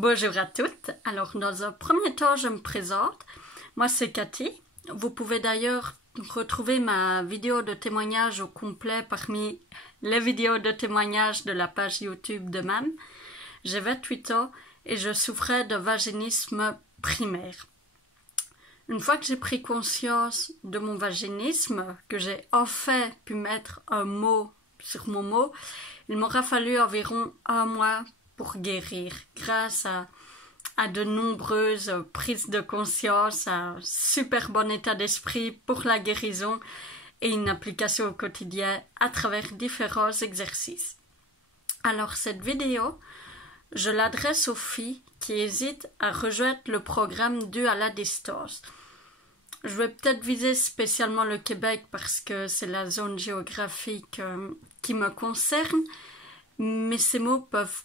Bonjour à toutes. Alors, dans un premier temps, je me présente. Moi, c'est Cathy. Vous pouvez d'ailleurs retrouver ma vidéo de témoignage au complet parmi les vidéos de témoignage de la page YouTube de MAM. J'ai 28 ans et je souffrais de vaginisme primaire. Une fois que j'ai pris conscience de mon vaginisme, que j'ai enfin pu mettre un mot sur mon mot, il m'aura fallu environ un mois pour guérir, grâce à de nombreuses prises de conscience, un super bon état d'esprit pour la guérison et une application au quotidien à travers différents exercices. Alors cette vidéo, je l'adresse aux filles qui hésitent à rejoindre le programme dû à la distance. Je vais peut-être viser spécialement le Québec parce que c'est la zone géographique qui me concerne, mais ces mots peuvent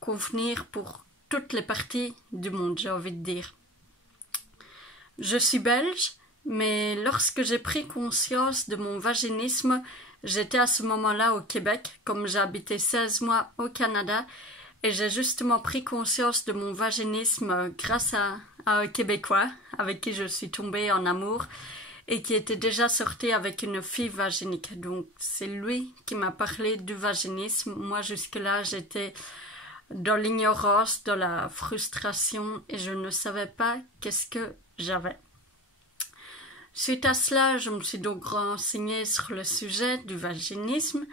convenir pour toutes les parties du monde, j'ai envie de dire. Je suis belge, mais lorsque j'ai pris conscience de mon vaginisme, j'étais à ce moment-là au Québec, comme j'ai habité 16 mois au Canada, et j'ai justement pris conscience de mon vaginisme grâce à un Québécois avec qui je suis tombée en amour et qui était déjà sorti avec une fille vaginique. Donc c'est lui qui m'a parlé du vaginisme. Moi jusque-là j'étais dans l'ignorance, dans la frustration et je ne savais pas qu'est-ce que j'avais. Suite à cela, je me suis donc renseignée sur le sujet du vaginisme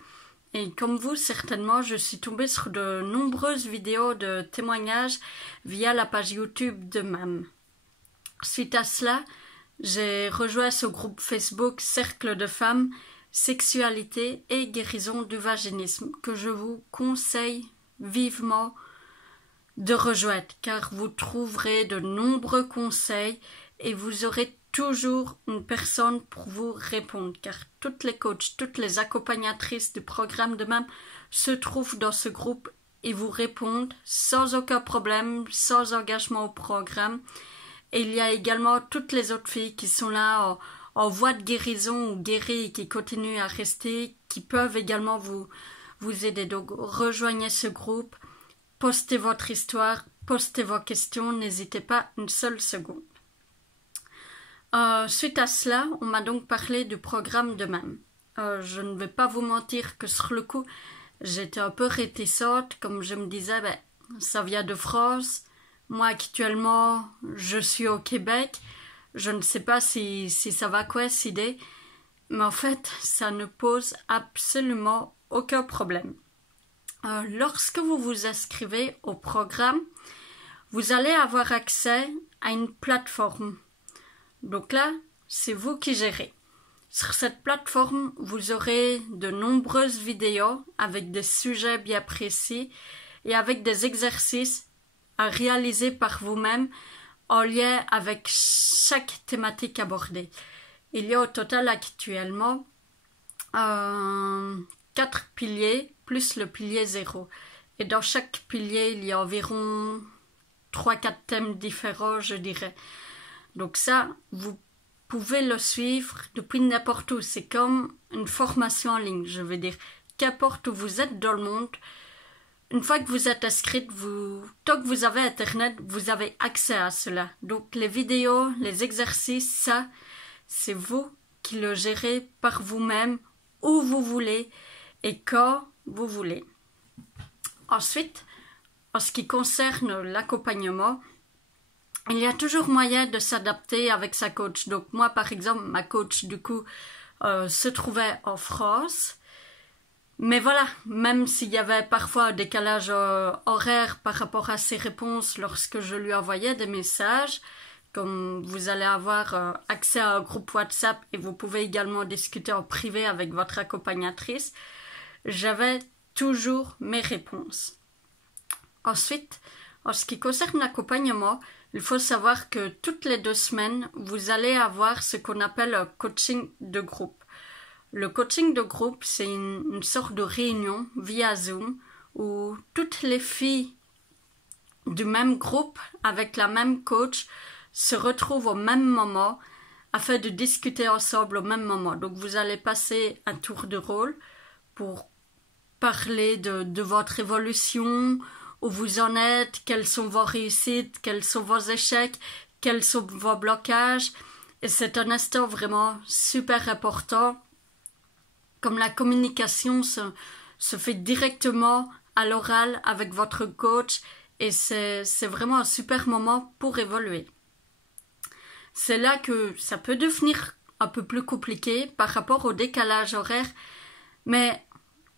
et comme vous, certainement, je suis tombée sur de nombreuses vidéos de témoignages via la page YouTube de MAM. Suite à cela, j'ai rejoint ce groupe Facebook Cercle de femmes, sexualité et guérison du vaginisme que je vous conseille vivement de rejoindre car vous trouverez de nombreux conseils et vous aurez toujours une personne pour vous répondre car toutes les coachs, toutes les accompagnatrices du programme de MAM se trouvent dans ce groupe et vous répondent sans aucun problème, sans engagement au programme. Et il y a également toutes les autres filles qui sont là en voie de guérison ou guéries et qui continuent à rester, qui peuvent également vous aider. Donc rejoignez ce groupe, postez votre histoire, postez vos questions, n'hésitez pas une seule seconde. Suite à cela, on m'a donc parlé du programme de MAM. Je ne vais pas vous mentir que sur le coup, j'étais un peu réticente, comme je me disais, ça vient de France. Moi actuellement, je suis au Québec. Je ne sais pas si ça va coïncider, mais en fait, ça ne pose absolument aucun problème. Lorsque vous vous inscrivez au programme, vous allez avoir accès à une plateforme. Donc là, c'est vous qui gérez. Sur cette plateforme, vous aurez de nombreuses vidéos avec des sujets bien précis et avec des exercices à réaliser par vous-même en lien avec chaque thématique abordée. Il y a au total actuellement 4 piliers plus le pilier 0. Et dans chaque pilier, il y a environ 3-4 thèmes différents, je dirais. Donc ça, vous pouvez le suivre depuis n'importe où. C'est comme une formation en ligne, je veux dire. Qu'importe où vous êtes dans le monde, une fois que vous êtes inscrite, tant que vous avez Internet, vous avez accès à cela. Donc les vidéos, les exercices, ça, c'est vous qui le gérez par vous-même, où vous voulez et quand vous voulez. Ensuite, en ce qui concerne l'accompagnement, il y a toujours moyen de s'adapter avec sa coach. Donc moi, par exemple, ma coach, du coup, se trouvait en France. Mais voilà, même s'il y avait parfois un décalage horaire par rapport à ses réponses lorsque je lui envoyais des messages, comme vous allez avoir accès à un groupe WhatsApp et vous pouvez également discuter en privé avec votre accompagnatrice, j'avais toujours mes réponses. Ensuite, en ce qui concerne l'accompagnement, il faut savoir que toutes les 2 semaines, vous allez avoir ce qu'on appelle un coaching de groupe. Le coaching de groupe, c'est une sorte de réunion via Zoom où toutes les filles du même groupe avec la même coach se retrouvent au même moment afin de discuter ensemble au même moment. Donc vous allez passer un tour de rôle pour parler de votre évolution où vous en êtes, quelles sont vos réussites, quels sont vos échecs, quels sont vos blocages. Et c'est un instant vraiment super important. Comme la communication se fait directement à l'oral avec votre coach, et c'est vraiment un super moment pour évoluer. C'est là que ça peut devenir un peu plus compliqué par rapport au décalage horaire, mais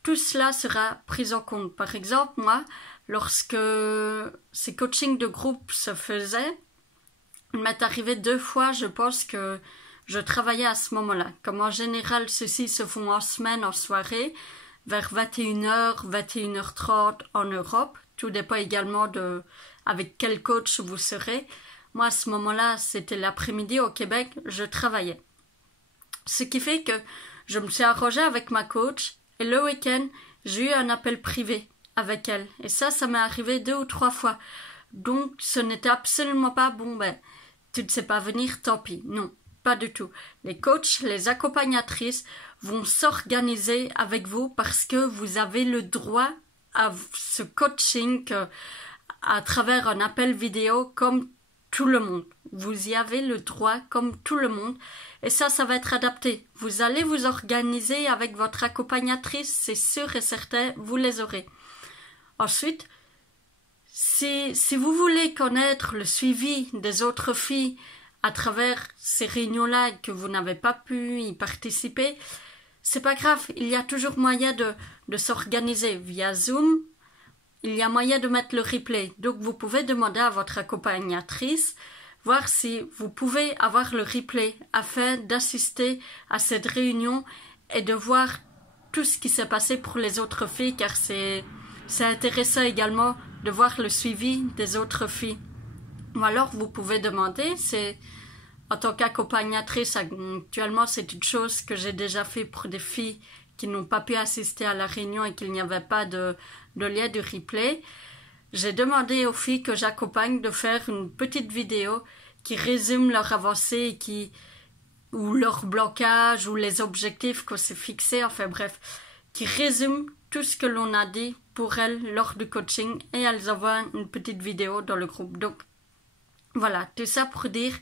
tout cela sera pris en compte. Par exemple, moi, lorsque ces coachings de groupe se faisaient, il m'est arrivé 2 fois, je pense, que je travaillais à ce moment-là. Comme en général, ceux-ci se font en semaine, en soirée, vers 21h, 21h30 en Europe. Tout dépend également de avec quel coach vous serez. Moi, à ce moment-là, c'était l'après-midi au Québec, je travaillais. Ce qui fait que je me suis arrangée avec ma coach et le week-end, j'ai eu un appel privé avec elle. Et ça m'est arrivé 2 ou 3 fois. Donc, ce n'était absolument pas bon, tu ne sais pas venir, tant pis. Non, pas du tout. Les coachs, les accompagnatrices vont s'organiser avec vous parce que vous avez le droit à ce coaching à travers un appel vidéo comme tout le monde. Vous y avez le droit comme tout le monde. Et ça va être adapté. Vous allez vous organiser avec votre accompagnatrice, c'est sûr et certain, vous les aurez. Ensuite, si vous voulez connaître le suivi des autres filles à travers ces réunions-là que vous n'avez pas pu y participer, c'est pas grave, il y a toujours moyen de s'organiser via Zoom. Il y a moyen de mettre le replay. Donc, vous pouvez demander à votre accompagnatrice, voir si vous pouvez avoir le replay afin d'assister à cette réunion et de voir tout ce qui s'est passé pour les autres filles, car c'est intéressant également de voir le suivi des autres filles. Ou alors, vous pouvez demander, en tant qu'accompagnatrice, actuellement, c'est une chose que j'ai déjà fait pour des filles qui n'ont pas pu assister à la réunion et qu'il n'y avait pas de lien du replay. J'ai demandé aux filles que j'accompagne de faire une petite vidéo qui résume leur avancée ou leur blocage ou les objectifs qu'on s'est fixés, enfin bref, qui résume tout ce que l'on a dit pour elles lors du coaching et elles envoient une petite vidéo dans le groupe. Donc voilà, tout ça pour dire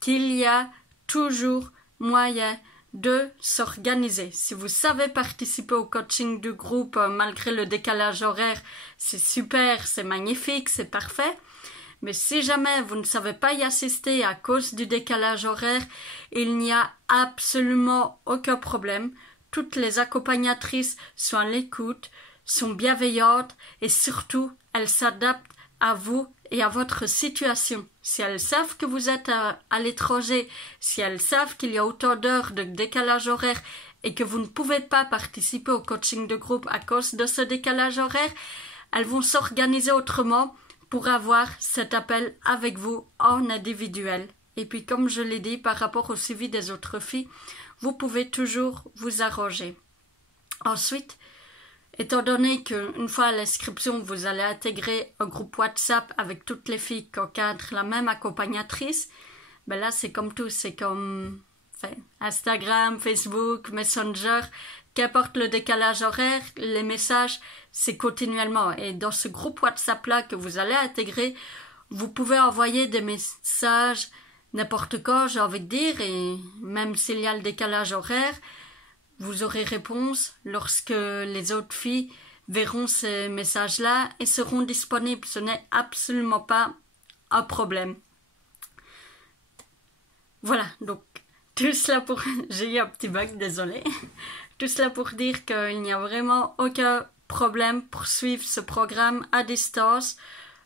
qu'il y a toujours moyen de s'organiser. Si vous savez participer au coaching du groupe malgré le décalage horaire, c'est super, c'est magnifique, c'est parfait. Mais si jamais vous ne savez pas y assister à cause du décalage horaire, il n'y a absolument aucun problème. Toutes les accompagnatrices sont à l'écoute, sont bienveillantes et surtout, elles s'adaptent à vous et à votre situation. Si elles savent que vous êtes à l'étranger, si elles savent qu'il y a autant d'heures de décalage horaire et que vous ne pouvez pas participer au coaching de groupe à cause de ce décalage horaire, elles vont s'organiser autrement pour avoir cet appel avec vous en individuel. Et puis, comme je l'ai dit, par rapport au suivi des autres filles, vous pouvez toujours vous arranger. Ensuite, étant donné qu'une fois à l'inscription, vous allez intégrer un groupe WhatsApp avec toutes les filles qui encadrent la même accompagnatrice, là c'est comme tout, c'est comme Instagram, Facebook, Messenger, qu'importe le décalage horaire, les messages, c'est continuellement. Et dans ce groupe WhatsApp-là que vous allez intégrer, vous pouvez envoyer des messages n'importe quand, j'ai envie de dire, et même s'il y a le décalage horaire, vous aurez réponse lorsque les autres filles verront ces messages-là et seront disponibles. Ce n'est absolument pas un problème. Voilà, donc tout cela pour... J'ai eu un petit bug, désolé. Tout cela pour dire qu'il n'y a vraiment aucun problème pour suivre ce programme à distance.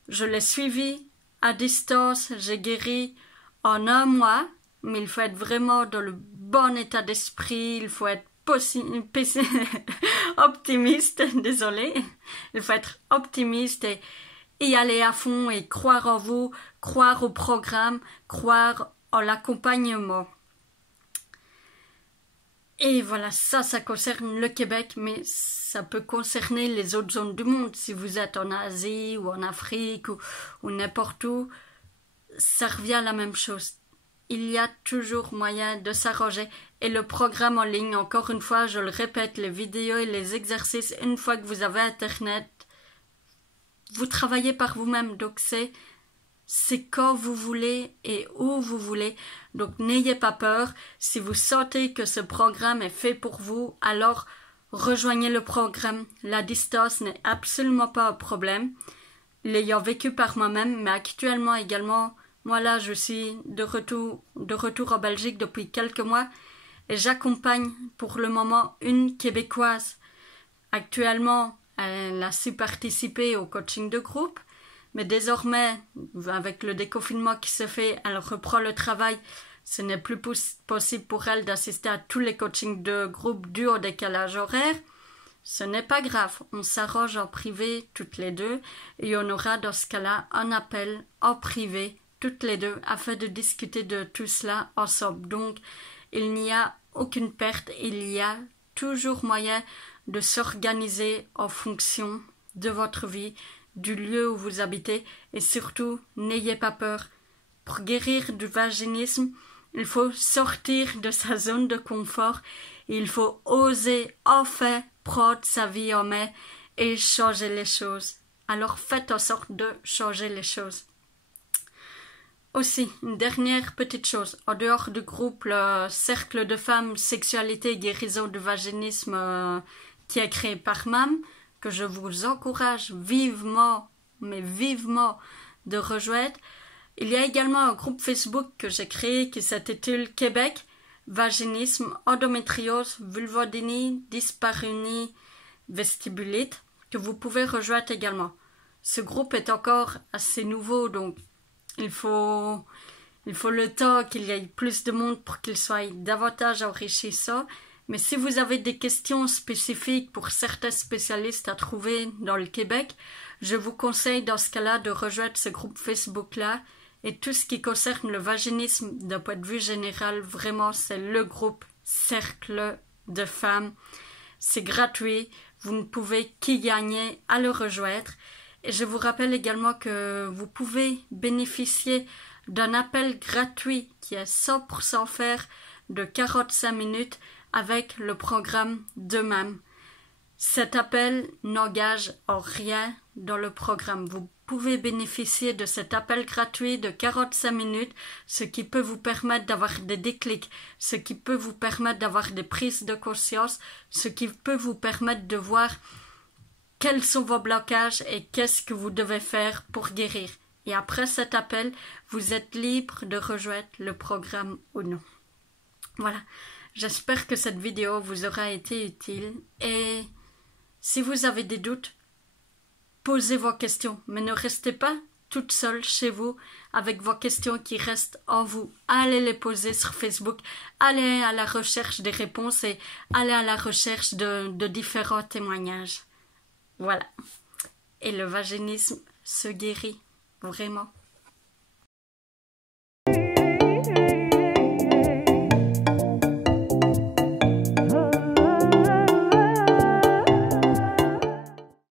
Je l'ai suivi à distance, j'ai guéri en 1 mois, mais il faut être vraiment dans le bon état d'esprit, il faut être optimiste, désolé. Il faut être optimiste et y aller à fond et croire en vous, croire au programme, croire en l'accompagnement. Et voilà, ça concerne le Québec, mais ça peut concerner les autres zones du monde. Si vous êtes en Asie ou en Afrique ou n'importe où, ça revient à la même chose. Il y a toujours moyen de s'arranger. Et le programme en ligne, encore une fois, je le répète, les vidéos et les exercices, une fois que vous avez Internet, vous travaillez par vous-même, donc c'est quand vous voulez et où vous voulez. Donc n'ayez pas peur. Si vous sentez que ce programme est fait pour vous, alors rejoignez le programme. La distance n'est absolument pas un problème. L'ayant vécu par moi-même, mais actuellement également, moi là je suis de retour en Belgique depuis quelques mois et j'accompagne pour le moment une Québécoise. Actuellement, elle a su participer au coaching de groupe, mais désormais, avec le déconfinement qui se fait, elle reprend le travail. Ce n'est plus possible pour elle d'assister à tous les coachings de groupe dû au décalage horaire. Ce n'est pas grave, on s'arrange en privé toutes les deux et on aura dans ce cas-là un appel en privé toutes les deux afin de discuter de tout cela ensemble. Donc, il n'y a aucune perte, il y a toujours moyen de s'organiser en fonction de votre vie, du lieu où vous habitez et surtout, n'ayez pas peur. Pour guérir du vaginisme, il faut sortir de sa zone de confort, il faut oser enfin prendre sa vie en main et changer les choses. Alors faites en sorte de changer les choses. Aussi, une dernière petite chose. En dehors du groupe, le Cercle de femmes, sexualité et guérison du vaginisme qui est créé par MAM, que je vous encourage vivement, mais vivement, de rejoindre. Il y a également un groupe Facebook que j'ai créé qui s'intitule Québec, vaginisme, endométriose, vulvodynie, dyspareunie, vestibulite, que vous pouvez rejoindre également. Ce groupe est encore assez nouveau, donc il faut le temps qu'il y ait plus de monde pour qu'il soit davantage enrichissant. Mais si vous avez des questions spécifiques pour certains spécialistes à trouver dans le Québec, je vous conseille dans ce cas-là de rejoindre ce groupe Facebook-là. Et tout ce qui concerne le vaginisme d'un point de vue général, vraiment, c'est le groupe Cercle de femmes. C'est gratuit, vous ne pouvez qu'y gagner à le rejoindre. Et je vous rappelle également que vous pouvez bénéficier d'un appel gratuit qui est 100% offert de 45 minutes avec le programme de MAM. Cet appel n'engage en rien dans le programme. Vous pouvez bénéficier de cet appel gratuit de 45 minutes, ce qui peut vous permettre d'avoir des déclics, ce qui peut vous permettre d'avoir des prises de conscience, ce qui peut vous permettre de voir quels sont vos blocages et qu'est-ce que vous devez faire pour guérir. Et après cet appel, vous êtes libre de rejoindre le programme ou non. Voilà, j'espère que cette vidéo vous aura été utile et si vous avez des doutes, posez vos questions, mais ne restez pas toute seule chez vous avec vos questions qui restent en vous. Allez les poser sur Facebook, allez à la recherche des réponses et allez à la recherche de différents témoignages. Voilà. Et le vaginisme se guérit, vraiment.